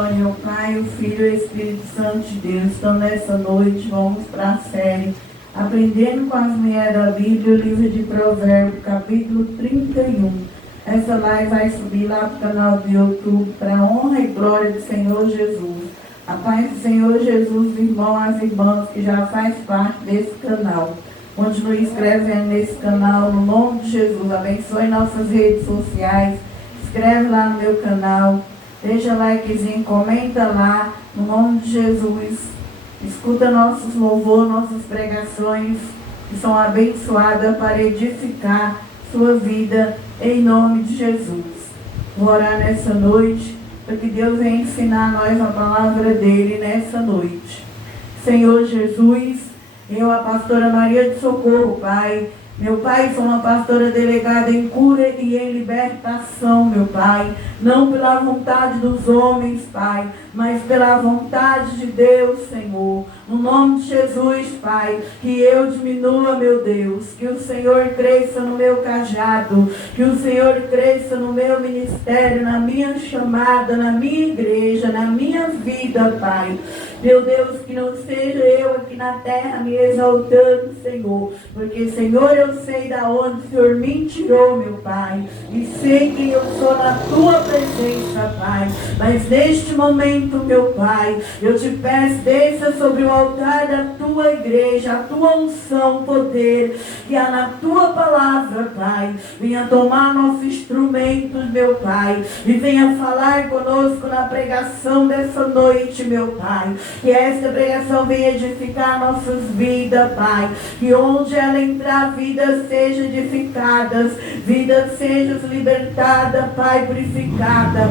glória ao Pai, o Filho e o Espírito Santo de Deus. Então, nessa noite, vamos para a série Aprendendo com as Mulheres da Bíblia, o livro de Provérbios, capítulo 31. Essa live vai subir lá para o canal do YouTube, para a honra e glória do Senhor Jesus. A paz do Senhor Jesus, irmãos, as irmãs que já faz parte desse canal. Continue inscrevendo nesse canal, no nome de Jesus. Abençoe nossas redes sociais. Inscreve lá no meu canal. Deixa likezinho, comenta lá, no nome de Jesus. Escuta nossos louvores, nossas pregações, que são abençoadas para edificar sua vida, em nome de Jesus. Vou orar nessa noite, para que Deus venha ensinar a nós a palavra dele nessa noite. Senhor Jesus, eu, a pastora Maria de Socorro, Pai. Meu Pai, sou uma pastora delegada em cura e em libertação, meu Pai. Não pela vontade dos homens, Pai, mas pela vontade de Deus, Senhor. No nome de Jesus, Pai, que eu diminua, meu Deus. Que o Senhor cresça no meu cajado. Que o Senhor cresça no meu ministério, na minha chamada, na minha igreja, na minha vida, Pai. Meu Deus, que não seja eu aqui na terra me exaltando, Senhor. Porque, Senhor, eu sei da onde o Senhor me tirou, meu Pai. E sei quem eu sou na Tua presença, Pai. Mas neste momento, meu Pai, eu te peço, desça sobre o altar da Tua igreja, a Tua unção, poder, que há na Tua palavra, Pai. Venha tomar nosso instrumento, meu Pai. E venha falar conosco na pregação dessa noite, meu Pai. Que esta pregação venha edificar nossas vidas, Pai. Que onde ela entrar, vidas sejam edificadas, vidas sejam libertadas, Pai, purificadas.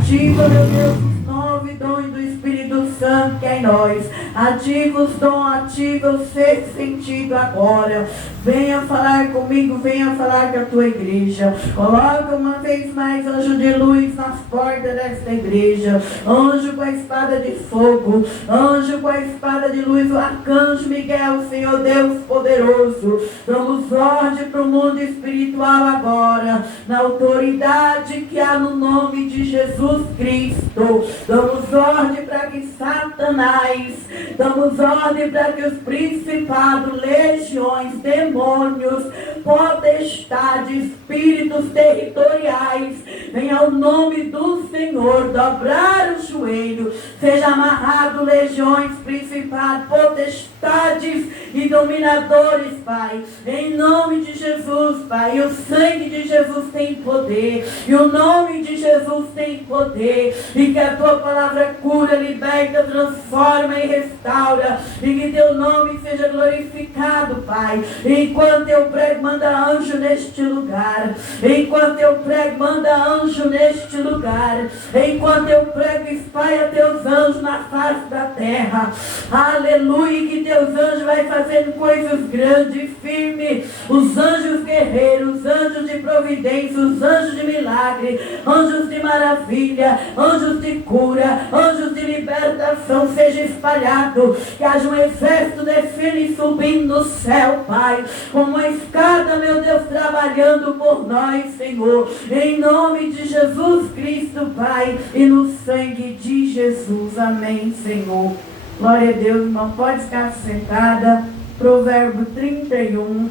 Ativa, meu Deus, os 9 dons do Espírito Santo que é em nós. Ativa os dons, ativa o sexto sentido agora. Venha falar comigo, venha falar com a tua igreja. Coloca uma vez mais anjo de luz nas portas desta igreja. Anjo com a espada de fogo, anjo com a espada de luz, o arcanjo Miguel, Senhor Deus poderoso. Damos ordem para o mundo espiritual agora, na autoridade que há no nome de Jesus Cristo. Damos ordem para que Satanás, damos ordem para que os principados, legiões, demônios, potestades, espíritos territoriais, venha ao nome do Senhor, dobrar o joelho, seja amarrado legiões, principados, potestades e dominadores, Pai, em nome de Jesus, Pai. E o sangue de Jesus tem poder, e o nome de Jesus tem poder, e que a tua palavra cura, liberta, transforma e restaura, e que teu nome seja glorificado, Pai. Enquanto eu prego, manda anjo neste lugar. Enquanto eu prego, manda anjo neste lugar. Enquanto eu prego, espalha teus anjos na face da terra. Aleluia, e que teus anjos vai fazendo coisas grandes e firmes. Os anjos guerreiros, os anjos de providência, os anjos de milagre, anjos de maravilha, anjos de cura, anjos de libertação, seja espalhado. Que haja um exército descendo e subindo no céu, Pai, como uma escada, meu Deus, trabalhando por nós, Senhor, em nome de Jesus Cristo, Pai, e no sangue de Jesus. Amém, Senhor. Glória a Deus, irmão, pode ficar sentada. Provérbio 31,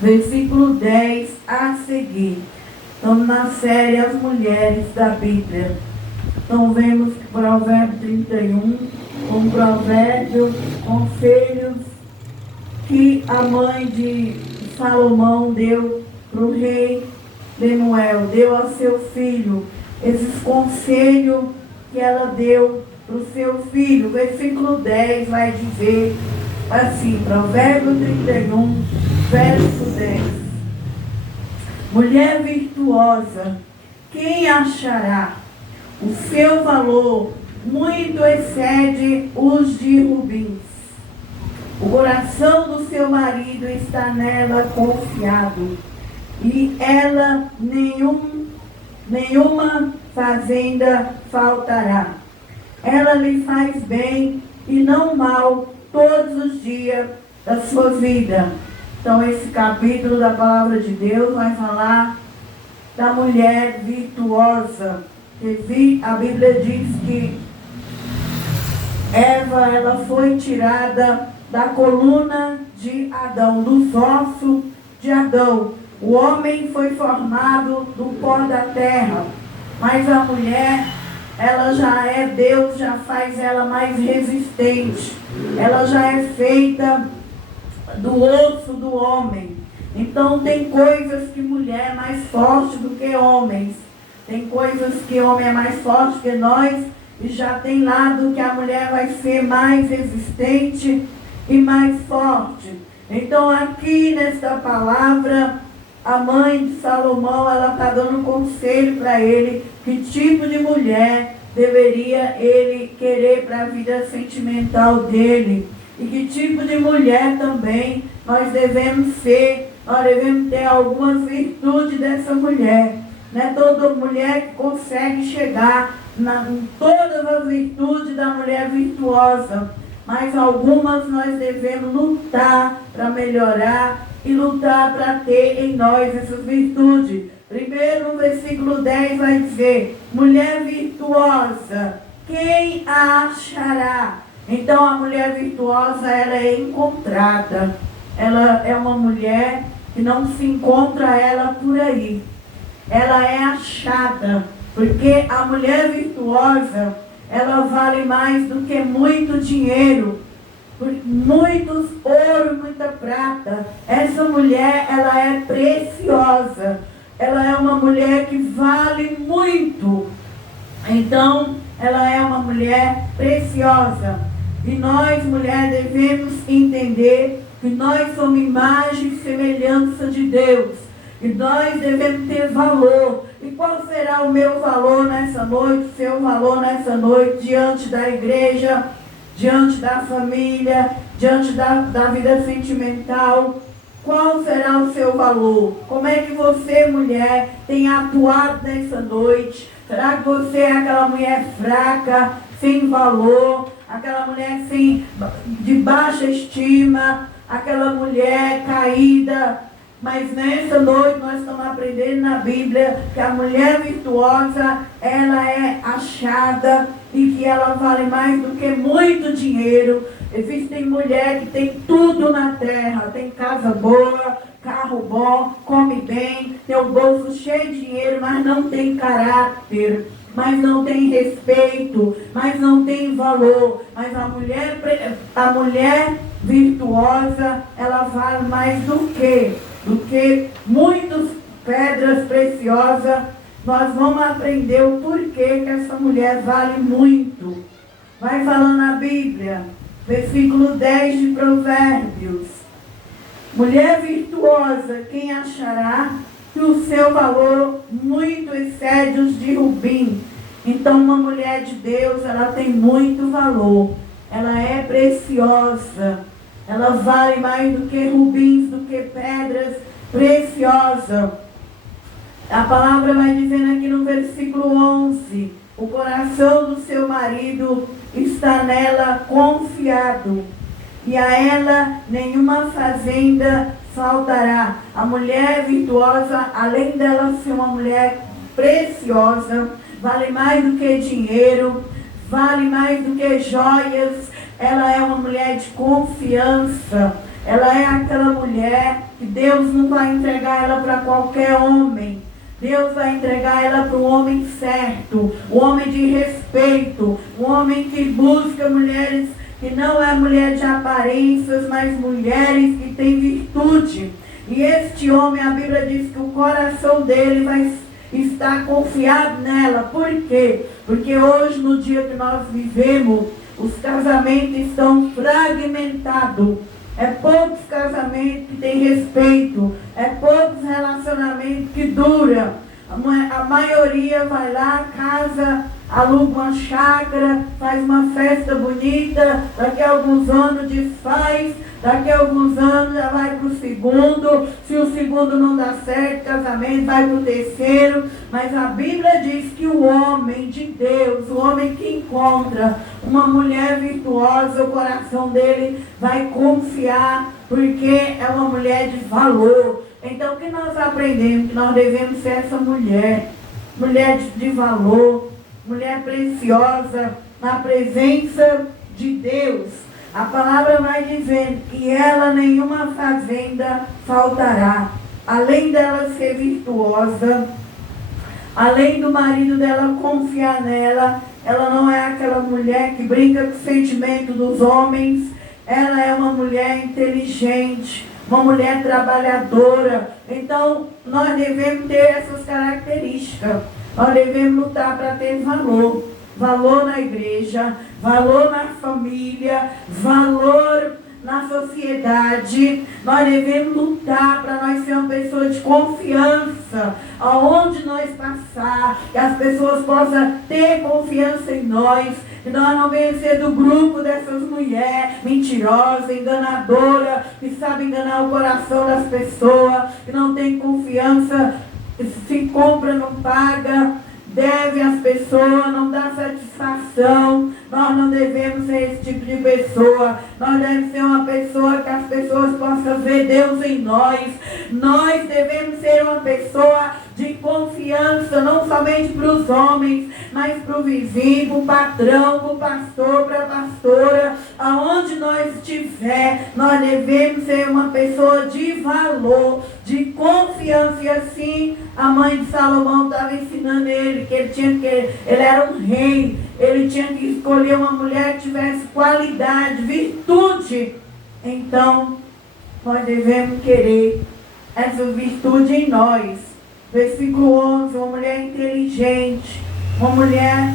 versículo 10 a seguir. Estamos na série As Mulheres da Bíblia. Então vemos que Provérbio 31, um provérbio, conselhos que a mãe de Salomão deu para o rei Lemuel, deu ao seu filho. Esses conselhos que ela deu para o seu filho. Versículo 10 vai dizer assim, Provérbio 31, verso 10. Mulher virtuosa, quem achará? O seu valor muito excede os de rubins. O coração do seu marido está nela confiado, e ela nenhuma fazenda faltará. Ela lhe faz bem e não mal todos os dias da sua vida. Então esse capítulo da palavra de Deus vai falar da mulher virtuosa. A Bíblia diz que Eva, ela foi tirada da coluna de Adão, dos ossos de Adão. O homem foi formado do pó da terra, mas a mulher, ela já é Deus, já faz ela mais resistente. Ela já é feita do osso do homem. Então tem coisas que mulher é mais forte do que homens. Tem coisas que homem é mais forte que nós. E já tem lado que a mulher vai ser mais resistente e mais forte. Então aqui nesta palavra, a mãe de Salomão, ela está dando um conselho para ele, que tipo de mulher deveria ele querer para a vida sentimental dele. E que tipo de mulher também nós devemos ser, nós devemos ter algumas virtudes dessa mulher. Não é toda mulher que consegue chegar em todas as virtudes da mulher virtuosa, mas algumas nós devemos lutar para melhorar e lutar para ter em nós essas virtudes. Primeiro, no versículo 10 vai dizer: mulher virtuosa, quem a achará? Então a mulher virtuosa, ela é encontrada. Ela é uma mulher que não se encontra ela por aí. Ela é achada, porque a mulher virtuosa, ela vale mais do que muito dinheiro, muitos ouro, muita prata. Essa mulher, ela é preciosa. Ela é uma mulher que vale muito. Então, ela é uma mulher preciosa. E nós, mulher, devemos entender que nós somos imagem e semelhança de Deus. E nós devemos ter valor. E qual será o meu valor nessa noite, o seu valor nessa noite, diante da igreja, diante da família, diante da vida sentimental? Qual será o seu valor? Como é que você, mulher, tem atuado nessa noite? Será que você é aquela mulher fraca, sem valor, aquela mulher de baixa estima, aquela mulher caída? Mas nessa noite nós estamos aprendendo na Bíblia que a mulher virtuosa, ela é achada e que ela vale mais do que muito dinheiro. Existem mulheres que têm tudo na terra, tem casa boa, carro bom, come bem, tem o bolso cheio de dinheiro, mas não tem caráter, mas não tem respeito, mas não tem valor. Mas a mulher virtuosa, ela vale mais do que muitas pedras preciosas. Nós vamos aprender o porquê que essa mulher vale muito. Vai falando a Bíblia, versículo 10 de Provérbios: mulher virtuosa, quem achará? Que o seu valor muito excede os de rubim. Então uma mulher de Deus, ela tem muito valor. Ela é preciosa. Ela vale mais do que rubins, do que pedras preciosas. A palavra vai dizendo aqui no versículo 11: o coração do seu marido está nela confiado, e a ela nenhuma fazenda faltará. A mulher virtuosa, além dela ser uma mulher preciosa, vale mais do que dinheiro, vale mais do que joias. Ela é uma mulher de confiança. Ela é aquela mulher que Deus não vai entregar ela para qualquer homem. Deus vai entregar ela para um homem certo, um homem de respeito, um homem que busca mulheres que não é mulher de aparências, mas mulheres que têm virtude. E este homem, a Bíblia diz que o coração dele vai estar confiado nela. Por quê? Porque hoje, no dia que nós vivemos, os casamentos estão fragmentados. É poucos casamentos que têm respeito. É poucos relacionamentos que duram. A maioria vai lá, casa, aluga uma chácara, faz uma festa bonita, daqui a alguns anos desfaz, daqui a alguns anos já vai para o segundo. Se o segundo não dá certo, casamento vai para o terceiro. Mas a Bíblia diz que o homem de Deus, o homem que encontra uma mulher virtuosa, o coração dele vai confiar, porque é uma mulher de valor. Então o que nós aprendemos? Que nós devemos ser essa mulher de valor, mulher preciosa na presença de Deus. A palavra vai dizendo que ela nenhuma fazenda faltará. Além dela ser virtuosa, além do marido dela confiar nela, ela não é aquela mulher que brinca com o sentimento dos homens. Ela é uma mulher inteligente, uma mulher trabalhadora. Então, nós devemos ter essas características. Nós devemos lutar para ter valor. Valor na igreja, valor na família, valor na sociedade. Nós devemos lutar para nós ser uma pessoa de confiança. Aonde nós passar, que as pessoas possam ter confiança em nós. Que nós não venhamos ser do grupo dessas mulheres mentirosas, enganadoras, que sabem enganar o coração das pessoas, que não tem confiança, se compra, não paga, deve às pessoas, não dá satisfação. Nós não devemos ser esse tipo de pessoa. Nós devemos ser uma pessoa que as pessoas possam ver Deus em nós. Nós devemos ser uma pessoa de confiança, não somente para os homens, mas para o vizinho, para o patrão, para o pastor, para a pastora. Aonde nós estiver, nós devemos ser uma pessoa de valor, de confiança. E assim a mãe de Salomão estava ensinando ele, que ele era um rei, ele tinha que escolher uma mulher que tivesse qualidade, virtude. Então, nós devemos querer essa virtude em nós. Versículo 11, uma mulher inteligente, uma mulher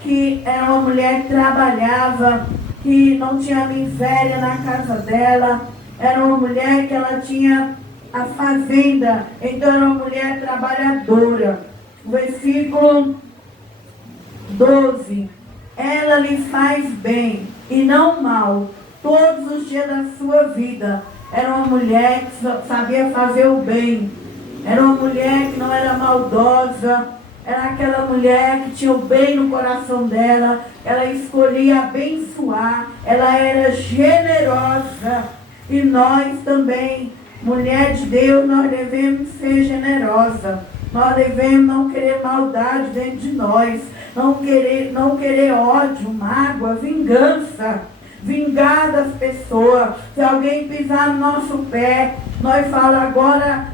que era uma mulher que trabalhava, que não tinha miséria na casa dela, era uma mulher que ela tinha a fazenda, então era uma mulher trabalhadora. Versículo 12, ela lhe faz bem e não mal todos os dias da sua vida. Era uma mulher que sabia fazer o bem, era uma mulher que não era maldosa, era aquela mulher que tinha o bem no coração dela, ela escolhia abençoar, ela era generosa. E nós também, mulher de Deus, nós devemos ser generosa. Nós devemos não querer maldade dentro de nós, não querer ódio, mágoa, vingança, vingar das pessoas. Se alguém pisar no nosso pé, nós falamos agora,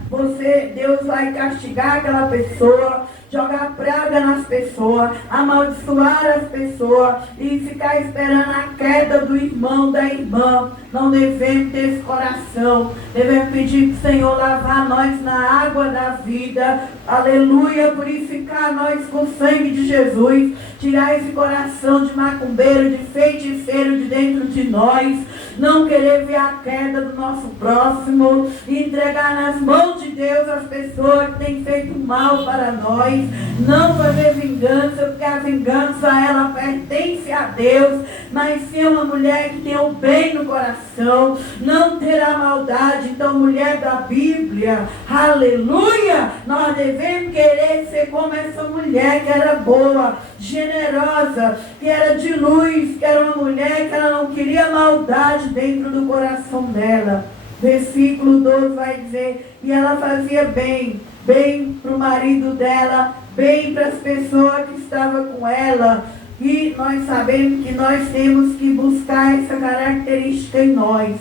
Deus vai castigar aquela pessoa, jogar praga nas pessoas, amaldiçoar as pessoas e ficar esperando a queda do irmão, da irmã. Não devemos ter esse coração. Devemos pedir para o Senhor lavar nós na água da vida. Aleluia, purificar nós com o sangue de Jesus. Tirar esse coração de macumbeiro, de feiticeiro de dentro de nós. Não querer ver a queda do nosso próximo. E entregar nas mãos de Deus as pessoas que têm feito mal para nós. Não fazer vingança, porque a vingança ela pertence a Deus. Mas sim uma mulher que tem o bem no coração. Não ter a maldade. Então, mulher da Bíblia, aleluia, nós devemos querer ser como essa mulher que era boa, generosa, que era de luz, que era uma mulher que ela não queria maldade dentro do coração dela. Versículo 12 vai dizer, e ela fazia bem para o marido dela, bem para as pessoas que estavam com ela. E nós sabemos que nós temos que buscar essa característica em nós,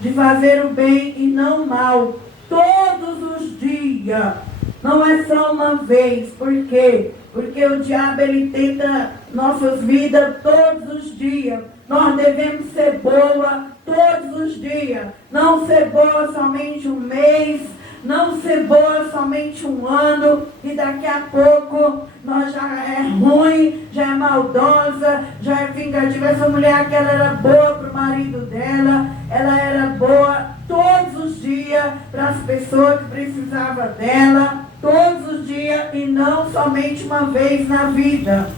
de fazer o bem e não o mal, todos os dias. Não é só uma vez. Por quê? Porque o diabo ele tenta nossas vidas todos os dias. Nós devemos ser boa todos os dias. Não ser boa somente um mês, não ser boa somente um ano, e daqui a pouco nós já é ruim, já é maldosa, já é vingativa. Essa mulher aqui, ela era boa para o marido dela, ela era boa todos os dias para as pessoas que precisavam dela, todos os dias e não somente uma vez na vida.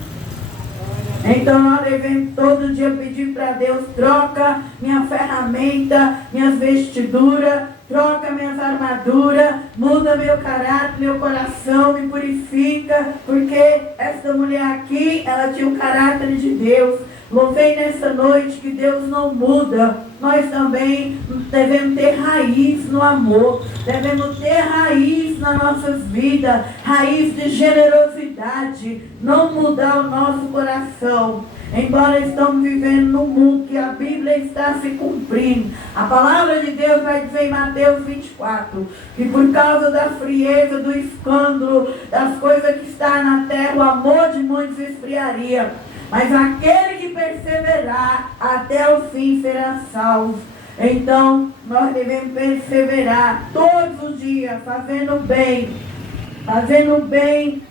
Então nós devemos todo dia pedir para Deus, troca minha ferramenta, minhas vestiduras, troca minhas armaduras, muda meu caráter, meu coração, me purifica, porque essa mulher aqui, ela tinha o caráter de Deus. Louvei nessa noite que Deus não muda. Nós também devemos ter raiz no amor, devemos ter raiz nas nossas vidas, raiz de generosidade, realidade não mudar o nosso coração. Embora estamos vivendo num mundo que a Bíblia está se cumprindo, a palavra de Deus vai dizer em Mateus 24, que por causa da frieza, do escândalo, das coisas que estão na terra, o amor de muitos esfriaria. Mas aquele que perseverar até o fim será salvo. Então, nós devemos perseverar todos os dias, fazendo bem,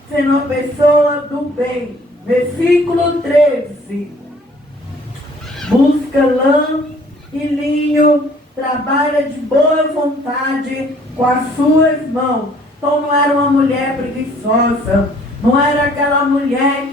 sendo uma pessoa do bem. Versículo 13. Busca lã e linho, trabalha de boa vontade com as suas mãos. Então não era uma mulher preguiçosa, não era aquela mulher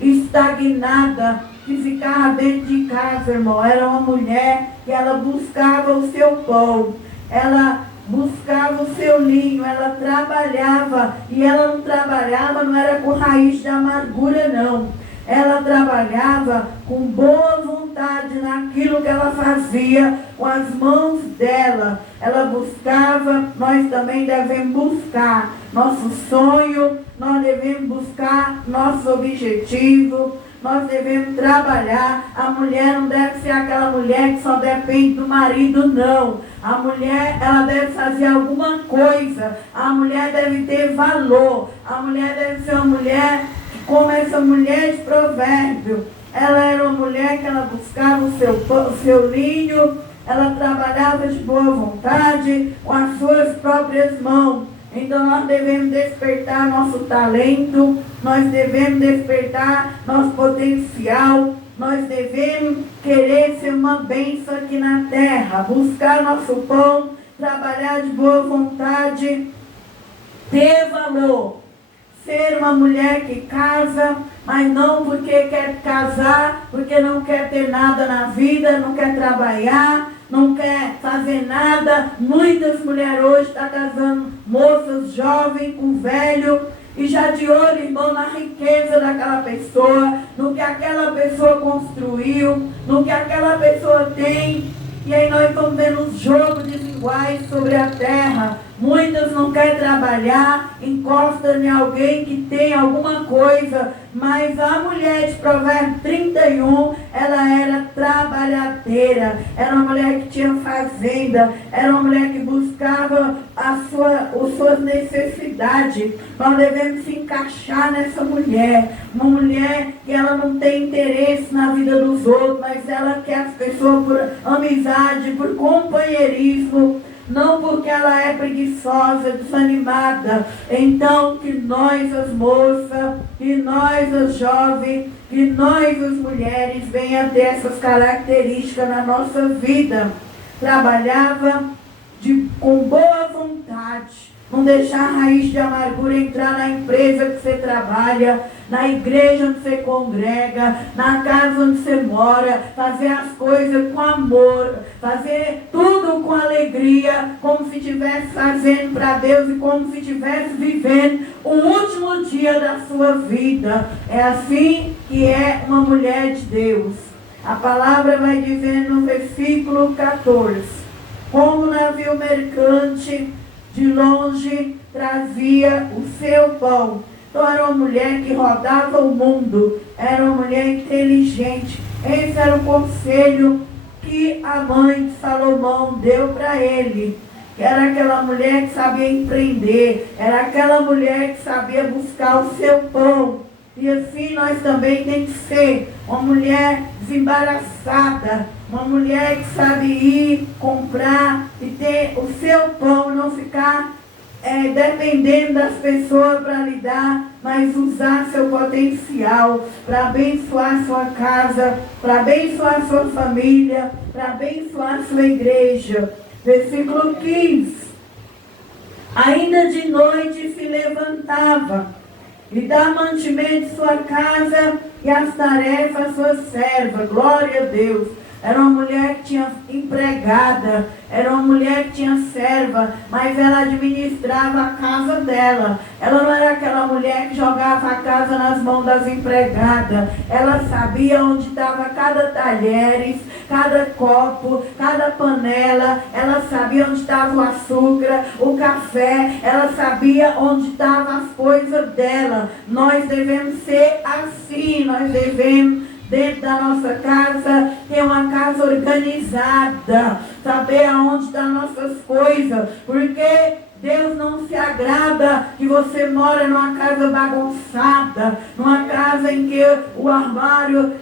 estagnada, que ficava dentro de casa, irmão. Era uma mulher que ela buscava o seu pão, ela buscava o seu linho, ela trabalhava, e ela não trabalhava, não era com raiz de amargura, não. Ela trabalhava com boa vontade naquilo que ela fazia com as mãos dela. Ela buscava, nós também devemos buscar nosso sonho, nós devemos buscar nosso objetivo, nós devemos trabalhar. A mulher não deve ser aquela mulher que só depende do marido, não. A mulher, ela deve fazer alguma coisa. A mulher deve ter valor. A mulher deve ser uma mulher como essa mulher de Provérbio. Ela era uma mulher que ela buscava o seu linho, ela trabalhava de boa vontade com as suas próprias mãos. Então nós devemos despertar nosso talento, nós devemos despertar nosso potencial, nós devemos querer ser uma bênção aqui na terra, buscar nosso pão, trabalhar de boa vontade, ter valor. Ser uma mulher que casa, mas não porque quer casar, porque não quer ter nada na vida, não quer trabalhar, não quer fazer nada. Muitas mulheres hoje estão casando moças jovens com velho, e já de olho, irmão, na riqueza daquela pessoa, no que aquela pessoa construiu, no que aquela pessoa tem. E aí nós estamos vendo um jogo desiguais sobre a terra. Muitas não querem trabalhar, encostam em alguém que tem alguma coisa. Mas a mulher de Provérbios 31, ela era trabalhadeira. Era uma mulher que tinha fazenda. Era uma mulher que buscava as suas necessidades. Nós devemos se encaixar nessa mulher. Uma mulher que ela não tem interesse na vida dos outros, mas ela quer as pessoas por amizade, por companheirismo. Não porque ela é preguiçosa, desanimada. Então que nós as moças, que nós as jovens, que nós as mulheres venham ter essas características na nossa vida. Trabalhava com boa vontade. Não deixar a raiz de amargura entrar na empresa que você trabalha, na igreja onde você congrega, na casa onde você mora. Fazer as coisas com amor, fazer tudo com alegria, como se estivesse fazendo para Deus e como se estivesse vivendo o último dia da sua vida. É assim que é uma mulher de Deus. A palavra vai dizer no versículo 14: como o navio mercante de longe trazia o seu pão. Então era uma mulher que rodava o mundo, era uma mulher inteligente. Esse era o conselho que a mãe de Salomão deu para ele. Era aquela mulher que sabia empreender, era aquela mulher que sabia buscar o seu pão. E assim nós também temos que ser uma mulher desembaraçada, uma mulher que sabe ir comprar e ter o seu pão, não ficar dependendo das pessoas para lhe dar, mas usar seu potencial para abençoar sua casa, para abençoar sua família, para abençoar sua igreja. Versículo 15. Ainda de noite se levantava e dá mantimento de sua casa e as tarefas sua serva. Glória a Deus. Era uma mulher que tinha empregada, era uma mulher que tinha serva, mas ela administrava a casa dela. Ela não era aquela mulher que jogava a casa nas mãos das empregadas. Ela sabia onde estava cada talheres, cada copo, cada panela, ela sabia onde estava o açúcar, o café, ela sabia onde estavam as coisas dela. Nós devemos ser assim, nós devemos, dentro da nossa casa, ter uma casa organizada, saber aonde estão nossas coisas, porque Deus não se agrada que você mora numa casa bagunçada, numa casa em que o armário,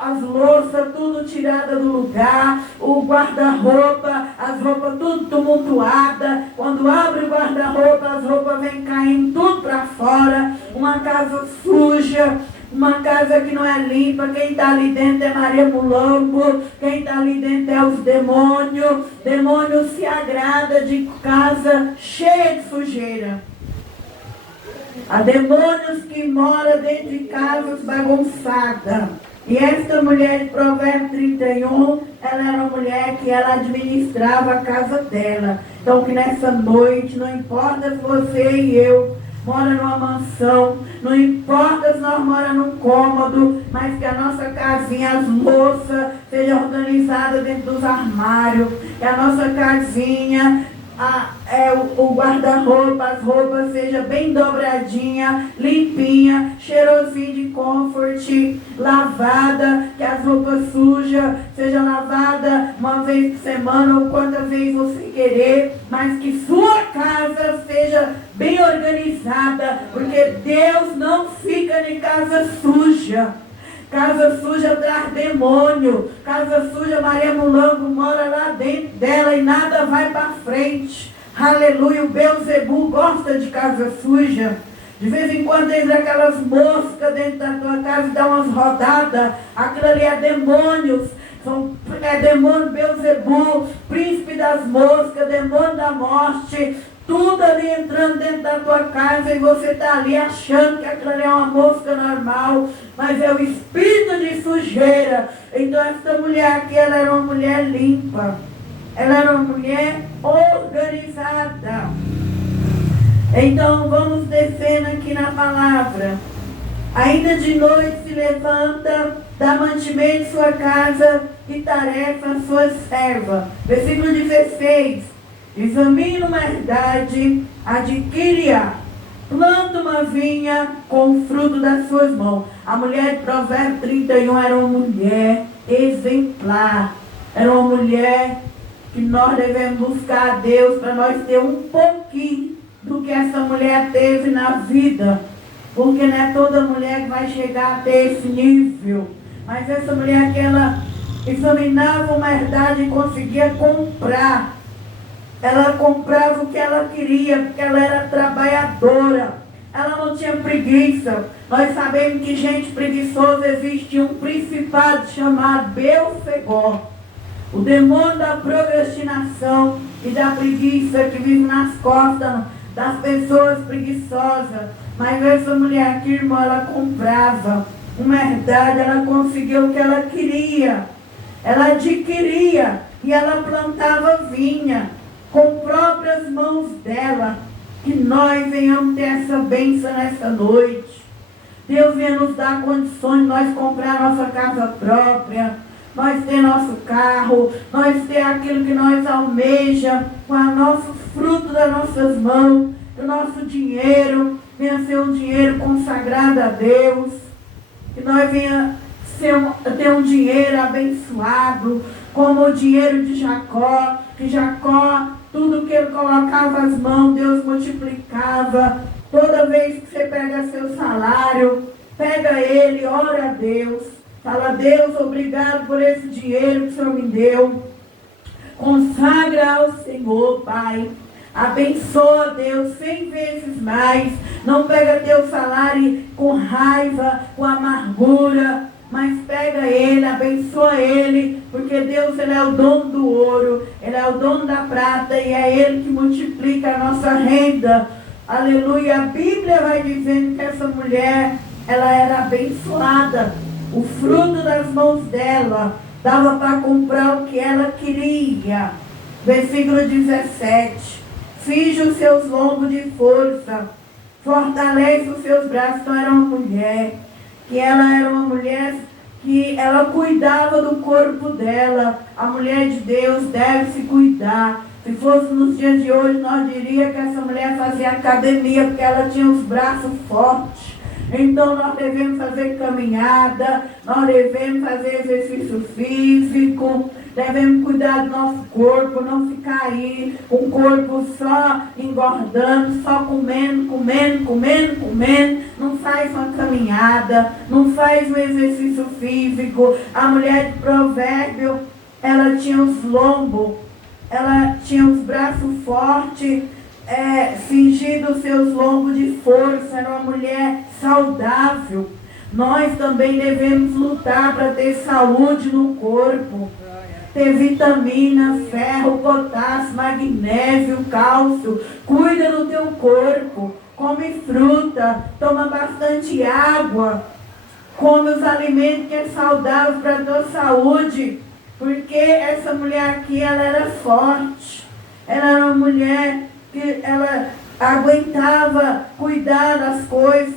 as louças tudo tirada do lugar, o guarda-roupa, as roupas tudo tumultuada. Quando abre o guarda-roupa, as roupas vêm caindo tudo para fora, uma casa suja, uma casa que não é limpa. Quem está ali dentro é Maria Mulambo, quem está ali dentro é os demônios. Demônio se agrada de casa cheia de sujeira. Há demônios que moram dentro de casas bagunçadas. E esta mulher de Provérbios 31, ela era uma mulher que ela administrava a casa dela. Então que nessa noite, não importa se você e eu mora numa mansão, não importa se nós moramos num cômodo, mas que a nossa casinha, as louças, seja organizada dentro dos armários, que a nossa casinha, o guarda-roupa, as roupas seja bem dobradinha, limpinha, cheirosinho de comfort, lavada, que as roupas sujas sejam lavadas uma vez por semana ou quantas vezes você querer, mas que sua casa seja bem organizada, porque Deus não fica em casa suja. Casa suja traz demônio. Casa suja, Maria Mulambo mora lá dentro dela e nada vai para frente. Aleluia. O Beelzebul gosta de casa suja. De vez em quando entra aquelas moscas dentro da tua casa e dá umas rodadas. Aquilo ali é demônios. É demônio Beelzebul, príncipe das moscas, demônio da morte. Tudo ali entrando dentro da tua casa e você está ali achando que aquilo ali é uma mosca normal, mas é o espírito de sujeira. Então essa mulher aqui, ela era uma mulher limpa, ela era uma mulher organizada. Então vamos descendo aqui na palavra. Ainda de noite se levanta, dá mantimento em sua casa e tarefa a sua serva. Versículo 16. Examina uma herdade, adquire-a, planta uma vinha com o fruto das suas mãos. A mulher de Provérbios 31 era uma mulher exemplar. Era uma mulher que nós devemos buscar a Deus para nós ter um pouquinho do que essa mulher teve na vida. Porque não é toda mulher que vai chegar a ter esse nível. Mas essa mulher que ela examinava uma herdade e conseguia comprar. Ela comprava o que ela queria, porque ela era trabalhadora. Ela não tinha preguiça. Nós sabemos que gente preguiçosa existe um principado chamado Belfegor. O demônio da procrastinação e da preguiça que vive nas costas das pessoas preguiçosas. Mas essa mulher aqui, irmão, ela comprava uma herdade, ela conseguiu o que ela queria. Ela adquiria e ela plantava vinha com próprias mãos dela. Que nós venhamos ter essa bênção nessa noite. Deus venha nos dar condições de nós comprar nossa casa própria, nós ter nosso carro, nós ter aquilo que nós almeja com o nosso fruto das nossas mãos, o nosso dinheiro venha ser um dinheiro consagrado a Deus, que nós venha ter um dinheiro abençoado, como o dinheiro de Jacó, que Jacó, tudo que ele colocava as mãos, Deus multiplicava. Toda vez que você pega seu salário, pega ele, ora a Deus. Fala, Deus, obrigado por esse dinheiro que o Senhor me deu. Consagra ao Senhor, Pai. Abençoa, Deus, 100 vezes mais. Não pega teu salário com raiva, com amargura, mas pega ele, abençoa ele, porque Deus, ele é o dono do ouro, ele é o dono da prata e é ele que multiplica a nossa renda. Aleluia. A Bíblia vai dizendo que essa mulher, ela era abençoada. O fruto das mãos dela dava para comprar o que ela queria. Versículo 17. Finge os seus lombos de força, fortalece os seus braços. Então era uma mulher, que ela era uma mulher que ela cuidava do corpo dela. A mulher de Deus deve se cuidar. Se fosse nos dias de hoje, nós diríamos que essa mulher fazia academia, porque ela tinha os braços fortes. Então nós devemos fazer caminhada, nós devemos fazer exercício físico, devemos cuidar do nosso corpo, não ficar aí com o corpo só engordando, só comendo, não faz uma caminhada, não faz um exercício físico. A mulher de Provérbio, ela tinha os lombos, ela tinha os braços fortes, fingindo seus lombos de força, era uma mulher saudável. Nós também devemos lutar para ter saúde no corpo, ter vitamina, ferro, potássio, magnésio, cálcio. Cuida do teu corpo, come fruta, toma bastante água, come os alimentos que é saudável para a tua saúde, porque essa mulher aqui, ela era forte, ela era uma mulher que ela aguentava cuidar das coisas,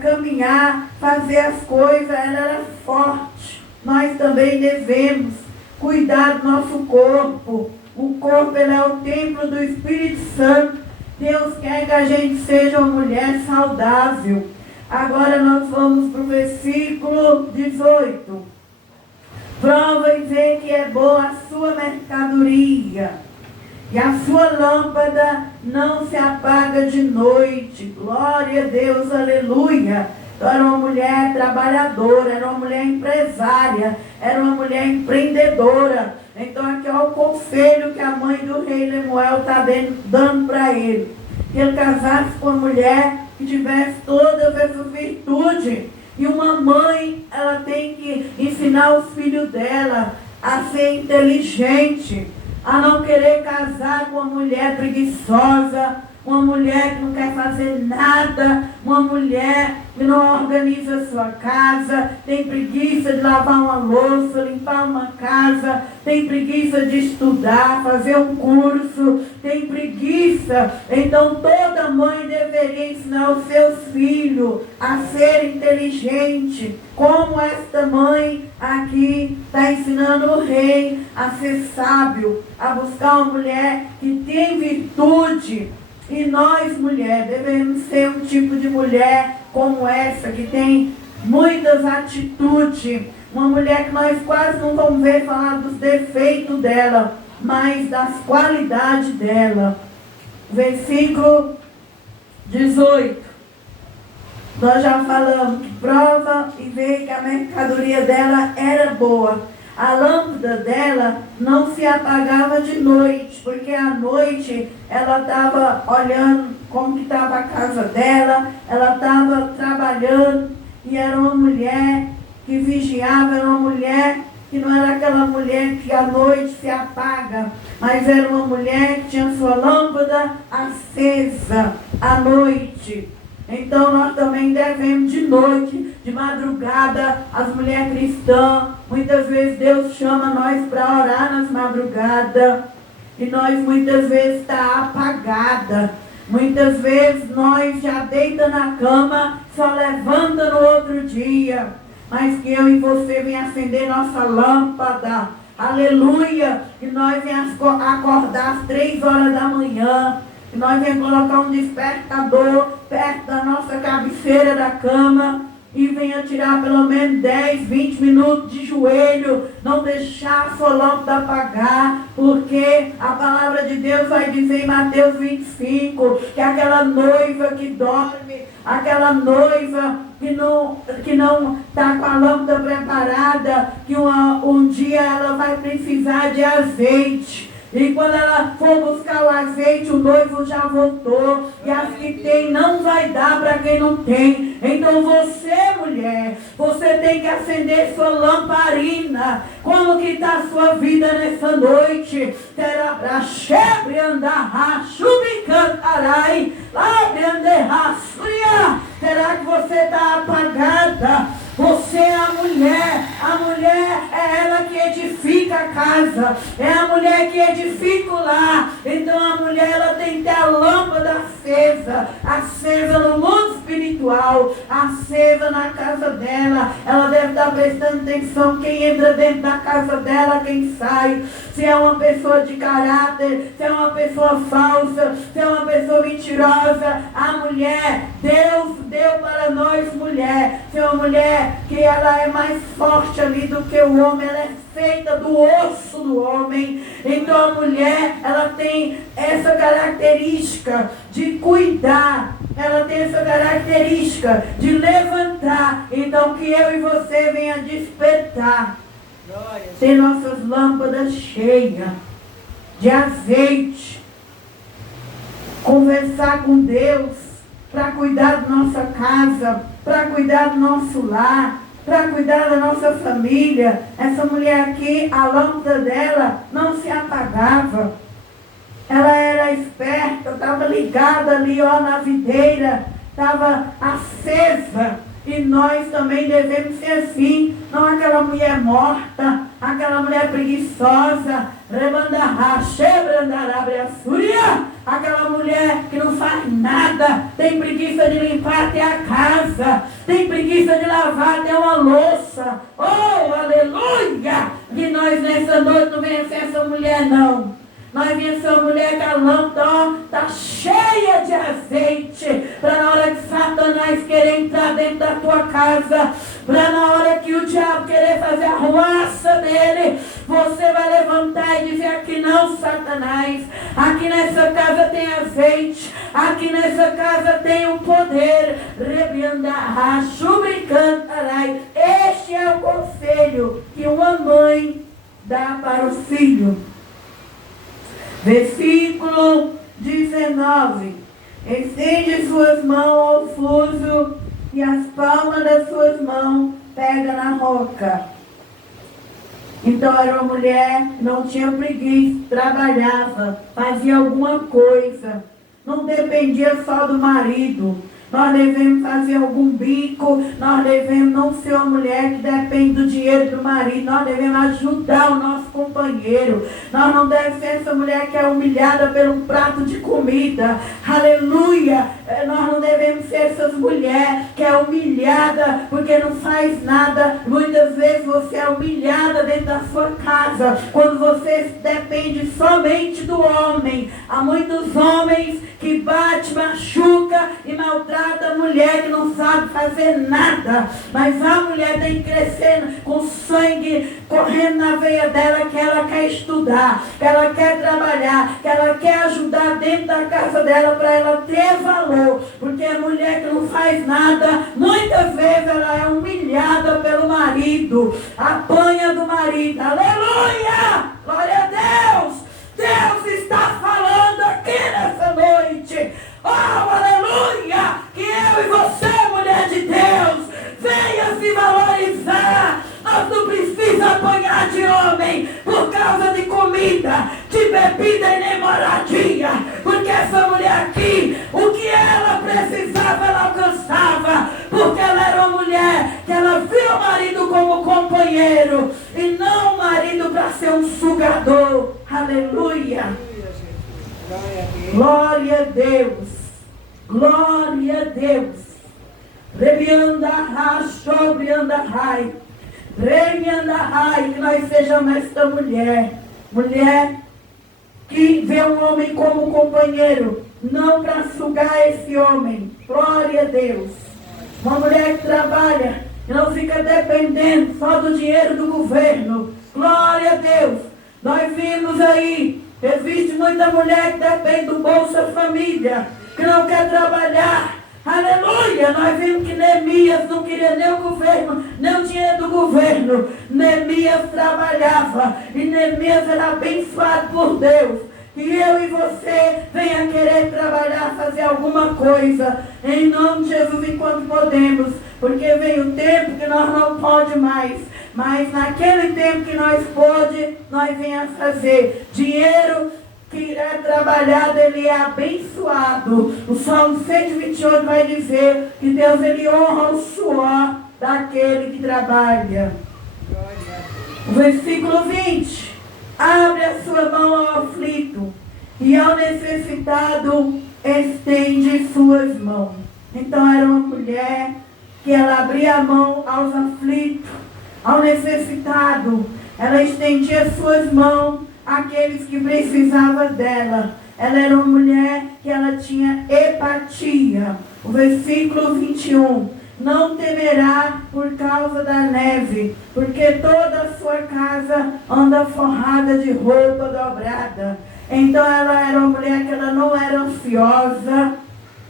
caminhar, fazer as coisas, ela era forte. Nós também devemos cuidar do nosso corpo. O corpo, ele é o templo do Espírito Santo. Deus quer que a gente seja uma mulher saudável. Agora nós vamos para o versículo 18. Prova e vê que é boa a sua mercadoria, e a sua lâmpada não se apaga de noite. Glória a Deus, aleluia. Então, era uma mulher trabalhadora, era uma mulher empresária, era uma mulher empreendedora. Então aqui é o conselho que a mãe do rei Lemuel está dando para ele. Que ele casasse com uma mulher que tivesse todas essas virtudes. E uma mãe, ela tem que ensinar os filhos dela a ser inteligente, a não querer casar com uma mulher preguiçosa, uma mulher que não quer fazer nada, uma mulher que não organiza a sua casa, tem preguiça de lavar uma louça, limpar uma casa, tem preguiça de estudar, fazer um curso, tem preguiça. Então toda mãe deveria ensinar os seus filhos a ser inteligente, como esta mãe aqui está ensinando o rei a ser sábio, a buscar uma mulher que tem virtude. E nós, mulher, devemos ser um tipo de mulher como essa, que tem muitas atitudes. Uma mulher que nós quase não vamos ver falar dos defeitos dela, mas das qualidades dela. Versículo 18. Nós já falamos que prova e vê que a mercadoria dela era boa. A lâmpada dela não se apagava de noite, porque à noite ela estava olhando como que estava a casa dela, ela estava trabalhando, e era uma mulher que vigiava, era uma mulher que não era aquela mulher que à noite se apaga, mas era uma mulher que tinha sua lâmpada acesa à noite. Então nós também devemos de noite, de madrugada, as mulheres cristãs, muitas vezes Deus chama nós para orar nas madrugadas, e nós muitas vezes está apagada. Muitas vezes nós já deita na cama, só levanta no outro dia. Mas que eu e você venha acender nossa lâmpada, aleluia, que nós venhamos acordar às 3 horas da manhã, que nós venhamos colocar um despertador perto da nossa cabeceira da cama, e venha tirar pelo menos 10, 20 minutos de joelho, não deixar a sua lâmpada apagar, porque a palavra de Deus vai dizer em Mateus 25, que aquela noiva que dorme, aquela noiva que não está com a lâmpada preparada, que um dia ela vai precisar de azeite. E quando ela for buscar o azeite, o noivo já voltou. E as que tem não vai dar para quem não tem. Então você, mulher, você tem que acender sua lamparina. Como que está a sua vida nessa noite? Terá para chebre andar, chubicantarai, será que você está apagada? Você é a mulher é ela que edifica a casa, é a mulher que edifica o lar. Então a mulher, ela tem que ter a lâmpada acesa no mundo espiritual. espiritual acesa na casa dela. Ela deve estar prestando atenção quem entra dentro da casa dela, quem sai. Se é uma pessoa de caráter, se é uma pessoa falsa, se é uma pessoa mentirosa. A mulher, Deus deu para nós mulher. Se é uma mulher que ela é mais forte ali do que o homem, ela é feita do osso do homem. Então a mulher, ela tem essa característica de cuidar, ela tem essa característica de levantar. Então que eu e você venha despertar, ter nossas lâmpadas cheias de azeite, conversar com Deus para cuidar da nossa casa, para cuidar do nosso lar, para cuidar da nossa família. Essa mulher aqui, a lâmpada dela não se apagava. Ela era esperta, estava ligada ali, ó, na videira, estava acesa. E nós também devemos ser assim, não aquela mulher morta, aquela mulher preguiçosa, aquela mulher que não faz nada, tem preguiça de limpar até a casa, tem preguiça de lavar até uma louça. Oh, aleluia! E nós nessa noite não venhamos ser essa mulher, não. Nós vimos uma mulher que a lâmpada está cheia de azeite, para na hora que Satanás querer entrar dentro da tua casa, para na hora que o diabo querer fazer a ruaça dele, você vai levantar e dizer: aqui não, Satanás, aqui nessa casa tem azeite, aqui nessa casa tem o poder. Este é o conselho que uma mãe dá para o filho. Versículo 19. Estende suas mãos ao fuso e as palmas das suas mãos pega na roca. Então era uma mulher que não tinha preguiça, trabalhava, fazia alguma coisa, não dependia só do marido. Nós devemos fazer algum bico, nós devemos não ser uma mulher que depende do dinheiro do marido, nós devemos ajudar o nosso companheiro. Nós não devemos ser essa mulher que é humilhada pelo prato de comida. Aleluia! Nós não devemos ser essas mulheres que é humilhada porque não faz nada. Muitas vezes você é humilhada dentro da sua casa, quando você depende somente do homem. Há muitos homens que bate, machuca e maltrata a mulher que não sabe fazer nada. Mas a mulher tem que crescer com sangue correndo na veia dela, que ela quer estudar, que ela quer trabalhar, que ela quer ajudar dentro da casa dela para ela ter valor. Porque a mulher que não faz nada, muitas vezes ela é humilhada pelo marido, apanha do marido. Aleluia! Glória a Deus! Deus está falando aqui nessa noite. Oh, aleluia! Que eu e você, mulher de Deus, venha se valorizar. Nós não precisamos apanhar de homem por causa de comida, de bebida e nem moradia. Porque essa mulher aqui, o que ela precisava, ela alcançava. Porque ela era uma mulher que ela viu o marido como companheiro e não o marido para ser um sugador. Aleluia! Glória a Deus! Glória a Deus! Rebiandahai, sobriandahai, rebiandahai, que nós sejamos esta mulher que vê um homem como companheiro, não para sugar esse homem. Glória a Deus! Uma mulher que trabalha e não fica dependendo só do dinheiro do governo. Glória a Deus! Nós vimos aí, existe muita mulher que depende do Bolsa Família, que não quer trabalhar. Aleluia! Nós vimos que Neemias não queria nem o governo, nem o dinheiro do governo. Neemias trabalhava e Neemias era abençoado por Deus. Que eu e você venha querer trabalhar, fazer alguma coisa, em nome de Jesus, enquanto podemos. Porque vem o tempo que nós não podemos mais. Mas naquele tempo que nós pode, nós venhamos fazer. Dinheiro que é trabalhado, ele é abençoado. O Salmo 128 vai dizer que Deus, ele honra o suor daquele que trabalha. O versículo 20. Abre a sua mão ao aflito e ao necessitado estende suas mãos. Então era uma mulher que ela abria a mão aos aflitos, ao necessitado. Ela estendia suas mãos àqueles que precisavam dela. Ela era uma mulher que ela tinha empatia. O versículo 21. Não temerá por causa da neve, porque toda a sua casa anda forrada de roupa dobrada. Então ela era uma mulher que ela não era ansiosa.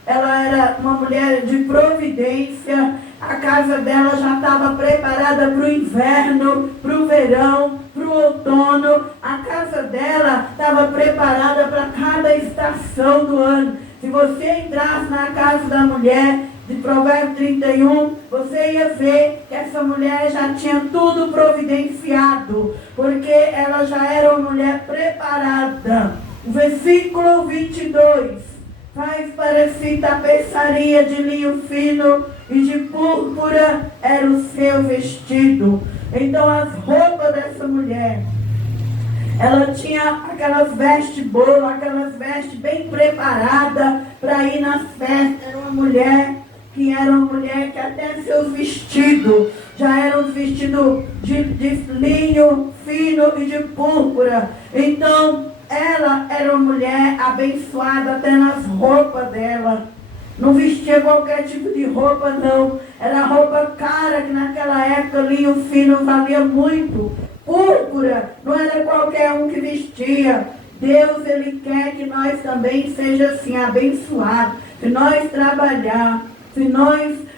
Ela era uma mulher de providência. A casa dela já estava preparada para o inverno, para o verão, para o outono. A casa dela estava preparada para cada estação do ano. Se você entrasse na casa da mulher de Provérbios 31, você ia ver que essa mulher já tinha tudo providenciado, porque ela já era uma mulher preparada. O versículo 22. Faz para si tapeçaria de linho fino e de púrpura era o seu vestido. Então as roupas dessa mulher, ela tinha aquelas vestes boas, aquelas vestes bem preparadas para ir nas festas. Era uma mulher que até seus vestidos já eram vestidos de linho fino e de púrpura. Então ela era uma mulher abençoada até nas roupas dela. Não vestia qualquer tipo de roupa, não. Era roupa cara, que naquela época linho fino valia muito. Púrpura, não era qualquer um que vestia. Deus, Ele quer que nós também seja assim, abençoados. Se nós trabalhar, se nós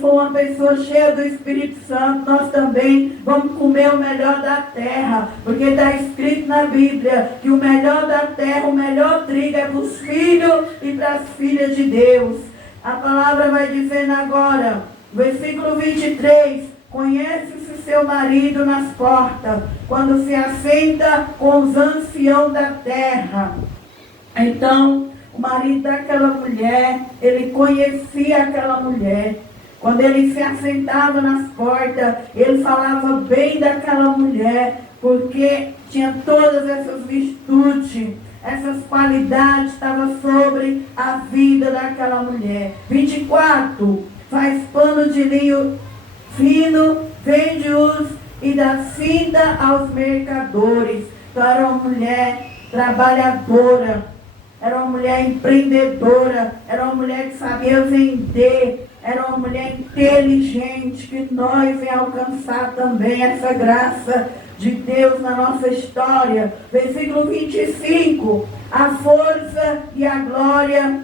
for uma pessoa cheia do Espírito Santo, nós também vamos comer o melhor da terra, porque está escrito na Bíblia que o melhor da terra, o melhor trigo é para os filhos e para as filhas de Deus. A palavra vai dizendo agora, versículo 23, conhece-se seu marido nas portas, quando se assenta com os anciãos da terra. Então, o marido daquela mulher, ele conhecia aquela mulher. Quando ele se assentava nas portas, ele falava bem daquela mulher, porque tinha todas essas virtudes, essas qualidades estavam sobre a vida daquela mulher. 24, faz pano de linho fino, vende-os e dá cinta aos mercadores. Então era uma mulher trabalhadora, era uma mulher empreendedora, era uma mulher que sabia vender, era uma mulher inteligente, que nós venhamos alcançar também essa graça de Deus na nossa história. Versículo 25, a força e a glória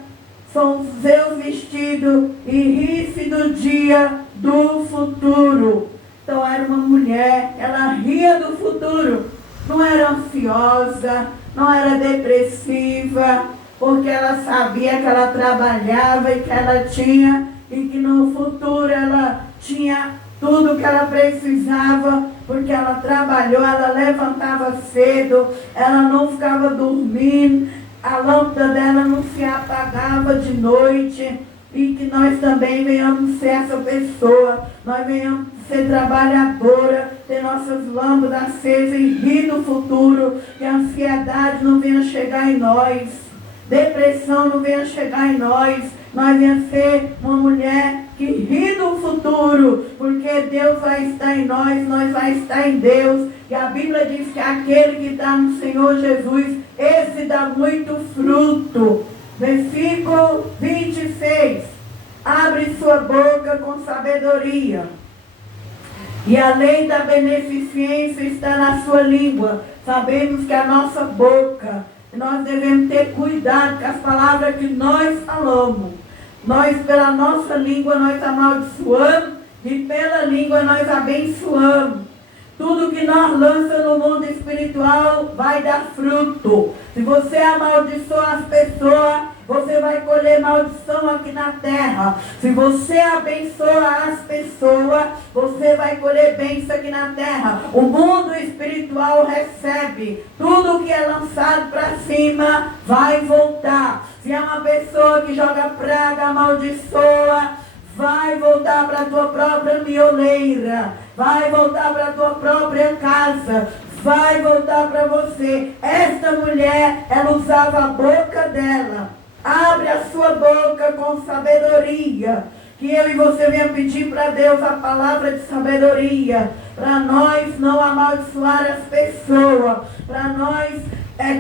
são os seus vestidos e ri-se do dia do futuro. Então era uma mulher, ela ria do futuro, não era ansiosa, não era depressiva, porque ela sabia que ela trabalhava e que ela tinha, e que no futuro ela tinha tudo que ela precisava, porque ela trabalhou, ela levantava cedo, ela não ficava dormindo, a lâmpada dela não se apagava de noite. E que nós também venhamos ser essa pessoa, nós venhamos ser trabalhadora, ter nossas lâmpadas acesas e rir do futuro, que a ansiedade não venha chegar em nós, depressão não venha chegar em nós venhamos ser uma mulher que ri do futuro, porque Deus vai estar em nós vai estar em Deus, e a Bíblia diz que aquele que está no Senhor Jesus, esse dá muito fruto. Versículo 26, abre sua boca com sabedoria, e a lei da beneficência está na sua língua. Sabemos que a nossa boca, nós devemos ter cuidado com as palavras que nós falamos. Nós, pela nossa língua, nós amaldiçoamos, e pela língua nós abençoamos. Tudo que nós lançamos no mundo espiritual vai dar fruto. Se você amaldiçoa as pessoas, você vai colher maldição aqui na terra. Se você abençoa as pessoas, você vai colher bênção aqui na terra. O mundo espiritual recebe. Tudo que é lançado para cima vai voltar. Se é uma pessoa que joga praga, amaldiçoa, vai voltar para a tua própria mioleira, vai voltar para a tua própria casa, vai voltar para você. Esta mulher, ela usava a boca dela Abre a sua boca com sabedoria. Que eu e você venha pedir para Deus a palavra de sabedoria. Para nós não amaldiçoar as pessoas. Para nós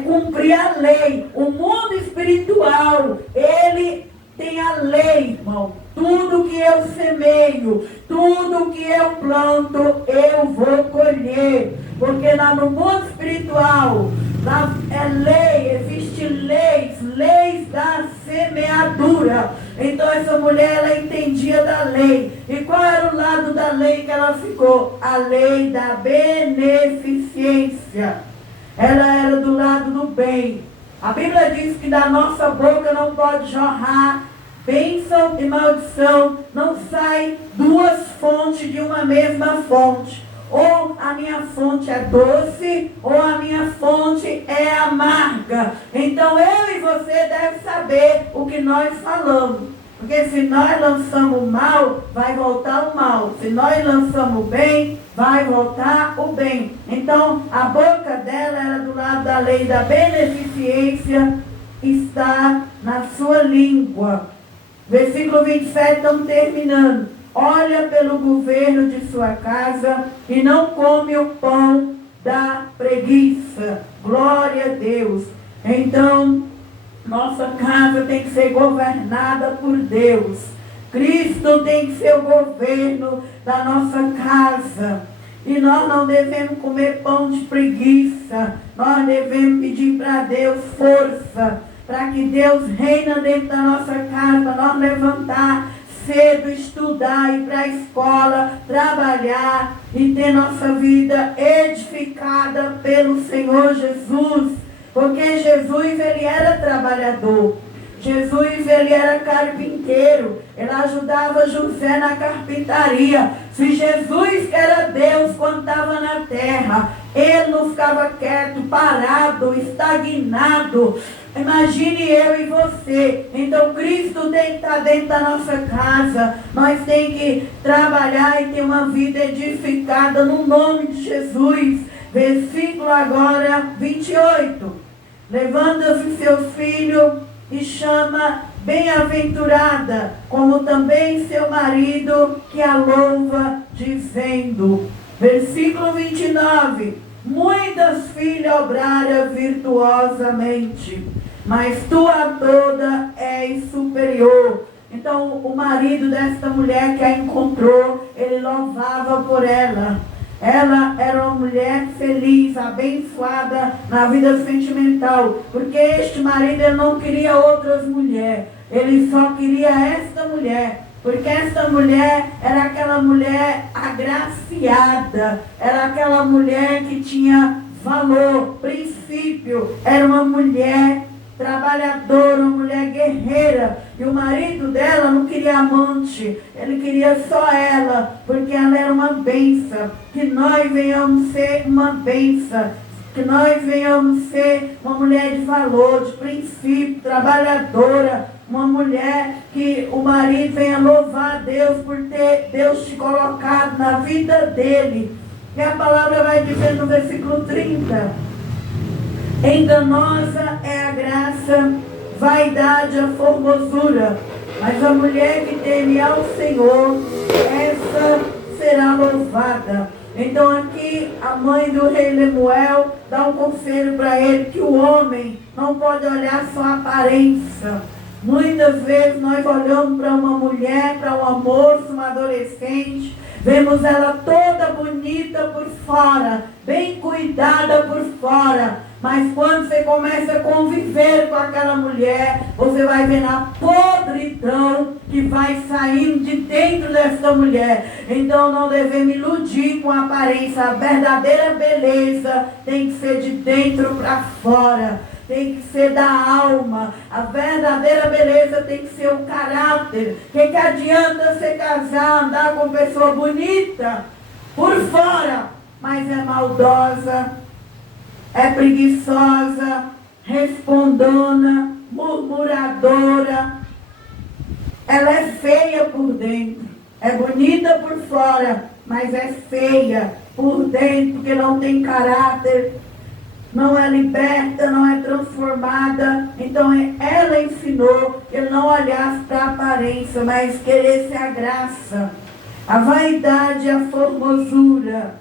cumprir a lei. O mundo espiritual, ele tem a lei, irmão. Tudo que eu semeio, tudo que eu planto, eu vou colher. Porque lá no mundo espiritual, lá é lei, existe leis da semeadura. Então essa mulher, ela entendia da lei. E qual era o lado da lei que ela ficou? A lei da beneficência. Ela era do lado do bem. A Bíblia diz que da nossa boca não pode jorrar bênção e maldição. Não sai duas fontes de uma mesma fonte. Ou a minha fonte é doce, ou a minha fonte é amarga. Então eu e você devem saber o que nós falamos. Porque se nós lançamos o mal, vai voltar o mal. Se nós lançamos o bem, vai voltar o bem. Então a boca dela era do lado da lei da beneficência, está na sua língua. Versículo 27, estamos terminando. Olha pelo governo de sua casa e não come o pão da preguiça. Glória a Deus. Então, nossa casa tem que ser governada por Deus. Cristo tem que ser o governo da nossa casa. E nós não devemos comer pão de preguiça. Nós devemos pedir para Deus força, para que Deus reina dentro da nossa casa, para nós levantar cedo, estudar, ir para a escola, trabalhar e ter nossa vida edificada pelo Senhor Jesus. Porque Jesus, ele era trabalhador. Jesus, ele era carpinteiro. Ele ajudava José na carpintaria. Se Jesus, que era Deus quando estava na terra, ele não ficava quieto, parado, estagnado. Imagine eu e você. Então Cristo tem que estar dentro da nossa casa. Nós temos que trabalhar e ter uma vida edificada no nome de Jesus. Versículo agora 28. Levanta-se seu filho e chama bem-aventurada, como também seu marido, que a louva, dizendo. Versículo 29. Muitas filhas obraram virtuosamente, mas tu a toda és superior. Então o marido desta mulher que a encontrou, ele louvava por ela. Ela era uma mulher feliz, abençoada na vida sentimental. Porque este marido, ele não queria outras mulheres. Ele só queria esta mulher. Porque esta mulher era aquela mulher agraciada. Era aquela mulher que tinha valor, princípio. Era uma mulher trabalhadora, uma mulher guerreira. E o marido dela não queria amante, ele queria só ela, porque ela era uma bênção. Que nós venhamos ser uma bênção, que nós venhamos ser uma mulher de valor, de princípio, trabalhadora, uma mulher que o marido venha louvar a Deus por ter Deus te colocado na vida dele. E a palavra vai dizer no versículo 30. Enganosa é a graça, vaidade a formosura, mas a mulher que teme ao Senhor, essa será louvada. Então aqui a mãe do rei Lemuel dá um conselho para ele, que o homem não pode olhar só a aparência. Muitas vezes nós olhamos para uma mulher, para uma moça, uma adolescente, vemos ela toda bonita por fora, bem cuidada por fora. Mas quando você começa a conviver com aquela mulher, você vai ver a podridão que vai saindo de dentro dessa mulher. Então não devemos iludir com a aparência. A verdadeira beleza tem que ser de dentro para fora. Tem que ser da alma. A verdadeira beleza tem que ser o caráter. Que adianta você casar, andar com uma pessoa bonita por fora, mas é maldosa, é preguiçosa, respondona, murmuradora. Ela é feia por dentro. É bonita por fora, mas é feia por dentro, porque não tem caráter. não é liberta, não é transformada. Então ela ensinou que ele não olhasse para a aparência, mas queresse a graça, a vaidade, a formosura.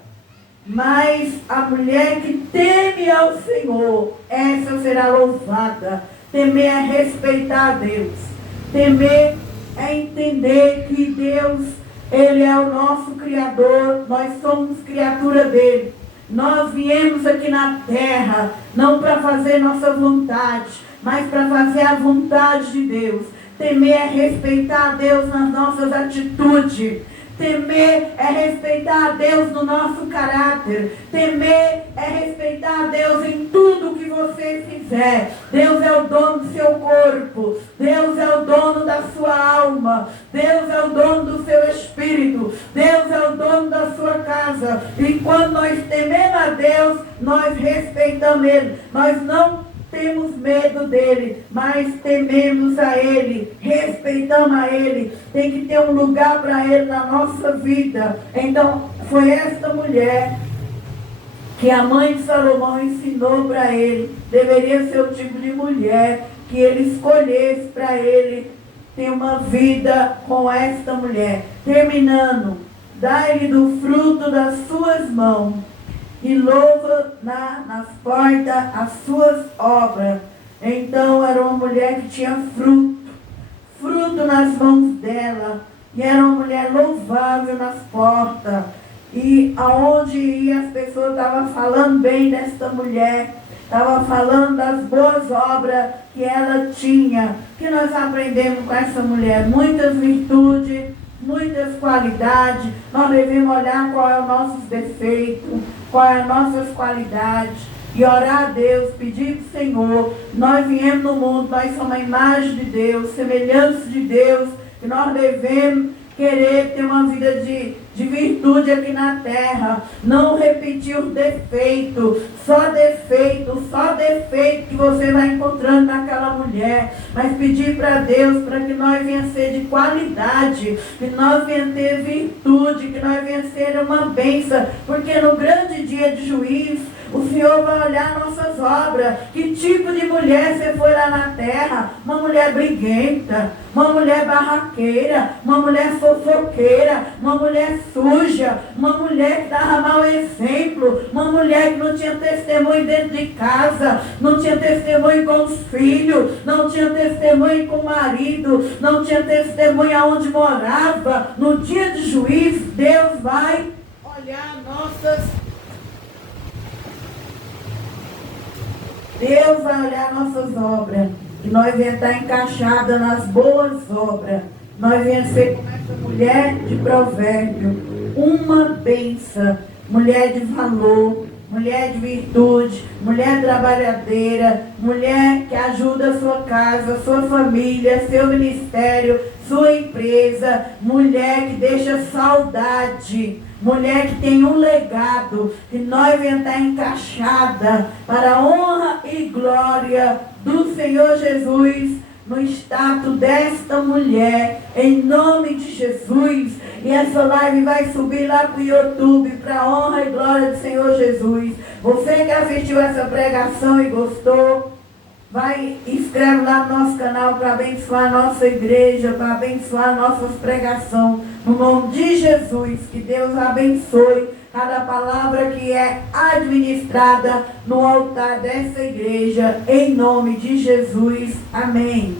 Mas a mulher que teme ao Senhor, essa será louvada. Temer é respeitar a Deus. Temer é entender que Deus, Ele é o nosso Criador, nós somos criatura dEle. Nós viemos aqui na terra, não para fazer nossa vontade, mas para fazer a vontade de Deus. Temer é respeitar a Deus nas nossas atitudes. Temer é respeitar a Deus no nosso caráter. Temer é respeitar a Deus em tudo que você fizer. Deus é o dono do seu corpo. Deus é o dono da sua alma. Deus é o dono do seu espírito. Deus é o dono da sua casa. E quando nós tememos a Deus, nós respeitamos Ele. Nós não temos medo dele, mas tememos a ele, respeitamos a ele, tem que ter um lugar para ele na nossa vida. Então, foi esta mulher que a mãe de Salomão ensinou para ele, deveria ser o tipo de mulher que ele escolhesse para ele ter uma vida com esta mulher. Terminando, dá-lhe do fruto das suas mãos, e louva nas portas as suas obras. Então era uma mulher que tinha fruto nas mãos dela, e era uma mulher louvável nas portas, e aonde ia as pessoas estavam falando bem desta mulher, estavam falando das boas obras que ela tinha. Que nós aprendemos com essa mulher? Muitas virtudes, muitas qualidades. Nós devemos olhar qual é o nosso defeito, qual é as nossas qualidades, e orar a Deus, pedir para o Senhor. Nós viemos no mundo, nós somos a imagem de Deus, semelhança de Deus, e nós devemos querer ter uma vida de virtude aqui na terra, não repetir os defeitos, só defeito que você vai encontrando naquela mulher, mas pedir para Deus para que nós venhamos ser de qualidade, que nós venhamos ter virtude, que nós venhamos ser uma bênção, porque no grande dia de juízo, o Senhor vai olhar nossas obras. Que tipo de mulher você foi lá na terra? Uma mulher briguenta, uma mulher barraqueira, uma mulher fofoqueira, uma mulher suja, uma mulher que dava mau exemplo, uma mulher que não tinha testemunho dentro de casa, não tinha testemunho com os filhos, não tinha testemunho com o marido, não tinha testemunho aonde morava. No dia de juízo, Deus vai olhar nossas obras, que nós venhamos estar encaixadas nas boas obras. Nós venhamos ser como essa mulher de provérbio, uma bênção, mulher de valor, mulher de virtude, mulher trabalhadeira, mulher que ajuda a sua casa, sua família, seu ministério, sua empresa, mulher que deixa saudade, mulher que tem um legado, que nós venhamos estar encaixada para a honra e glória do Senhor Jesus, no status desta mulher, em nome de Jesus. E essa live vai subir lá para o YouTube, para a honra e glória do Senhor Jesus. Você que assistiu essa pregação e gostou, vai e inscreve lá no nosso canal para abençoar a nossa igreja, para abençoar nossas pregações. No nome de Jesus, que Deus abençoe cada palavra que é administrada no altar dessa igreja, em nome de Jesus. Amém.